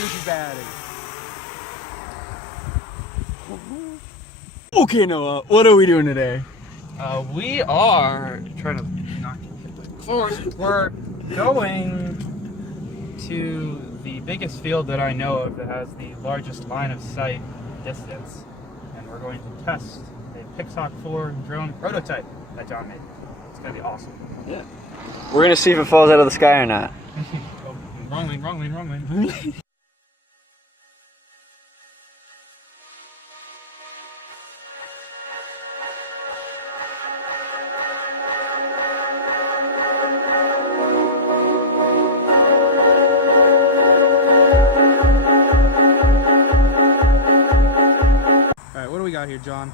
Gucci batty. Okay, Noah, what are we doing today? We are trying to knock it forward. We're going to the biggest field that I know of that has the largest line of sight distance, and we're going to test a Pixhawk 4 drone prototype that John made. It's gonna be awesome. Yeah. We're gonna see if it falls out of the sky or not. Oh, wrong lane. Alright, what do we got here, John?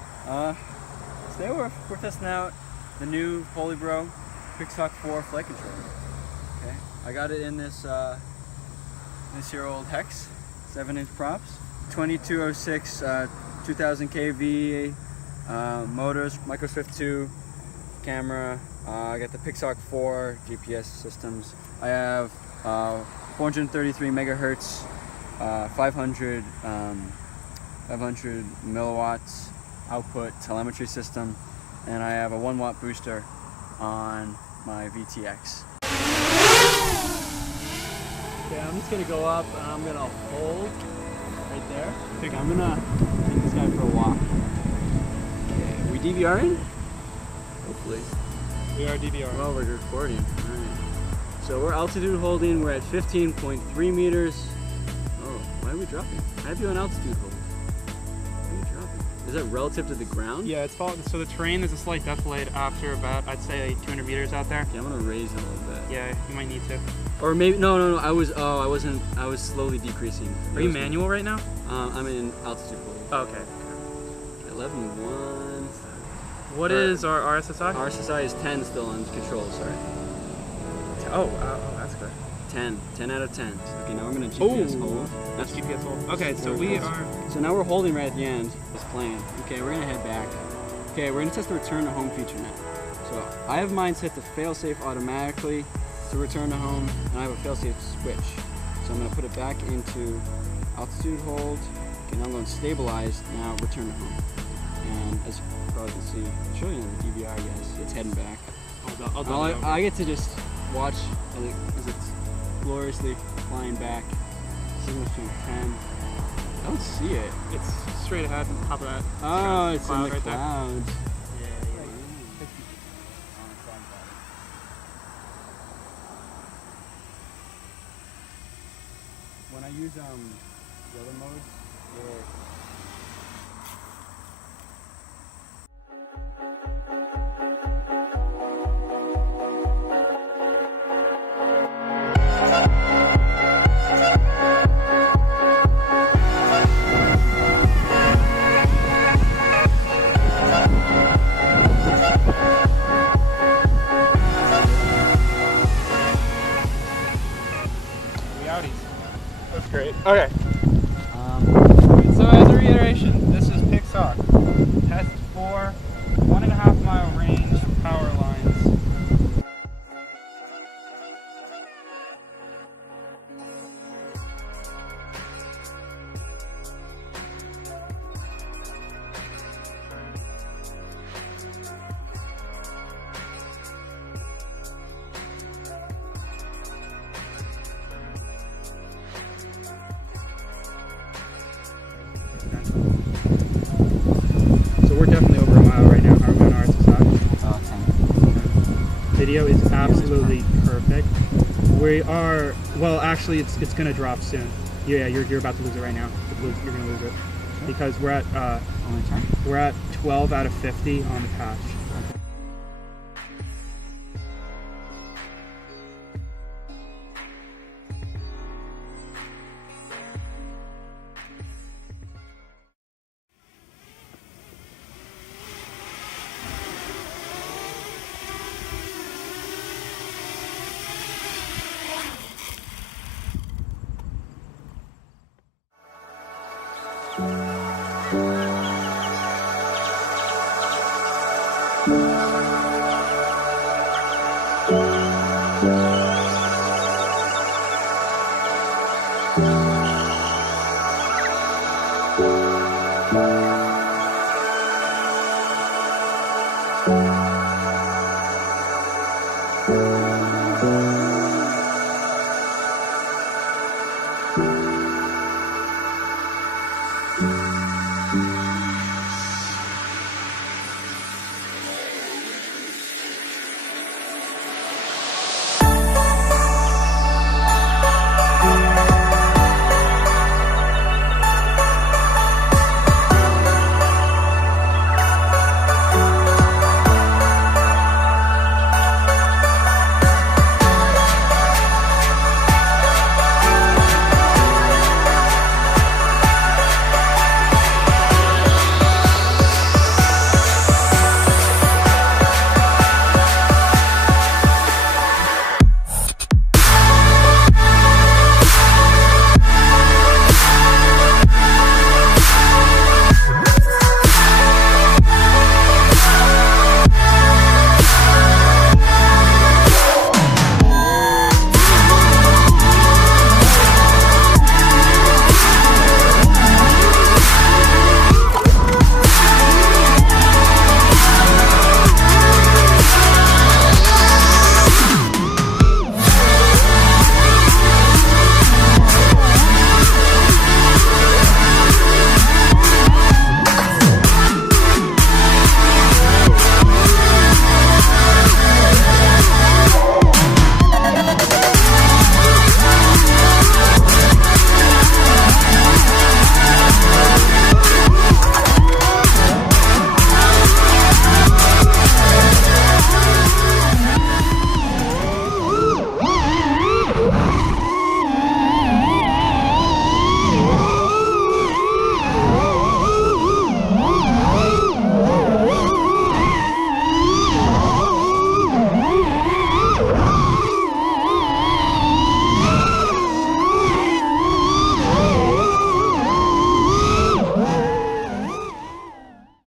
Today we're testing out the new Polybro Pixhawk 4 flight controller. Okay, I got it in this this year old Hex 7-inch props, 2206 2000 kV motors, Micro Swift 2 camera. I got the Pixhawk 4 GPS systems. I have 433 megahertz, 500 milliwatts output telemetry system, and I have a 1 watt booster on my VTX. Okay, I'm just gonna go up and I'm gonna hold right there. Okay, I'm gonna take this guy for a walk. Okay, we DVRing? Hopefully. We are DVR. Well, we're recording. Alright. So we're altitude holding, we're at 15.3 meters. Oh, why are we dropping? I have you on altitude hold. Is that relative to the ground? Yeah, it's following. So the terrain is a slight defilade after about, I'd say, 200 meters out there. Okay, I'm gonna raise it a little bit. Yeah, you might need to. Or maybe no. I was slowly decreasing. Are you manual right now? I'm in altitude hold. Oh, okay. 11.1. What is our RSSI? RSSI is 10 still on control. Sorry. Oh, that's good. 10 out of 10. Okay, now we're gonna GPS hold. That's GPS hold. Okay, so we are. So now we're holding right at the end. This plane. Okay, we're gonna head back. Okay, we're gonna test the return to home feature now. So I have mine set to failsafe automatically to return to home, and I have a failsafe switch. So I'm gonna put it back into altitude hold. Okay, now I'm going stabilized. Now return to home. And as you probably can see, I'll show you on the DVR. Yes, it's heading back. I get to just watch as it's gloriously flying back. Signal strength 10. I don't see it. It's straight ahead on top of that. Oh, it's in the right clouds. Yeah. When I use the other modes, That's great. Okay. So as a reiteration, this is Pixhawk. Test for 1.5 mile range power lines. So we're definitely over a mile right now. How are we on RSSI? 10. Video is absolutely perfect. We are, well, actually it's gonna drop soon. Yeah, you're about to lose it right now. You're gonna lose it because we're at 12 out of 50 on the patch. Thank you.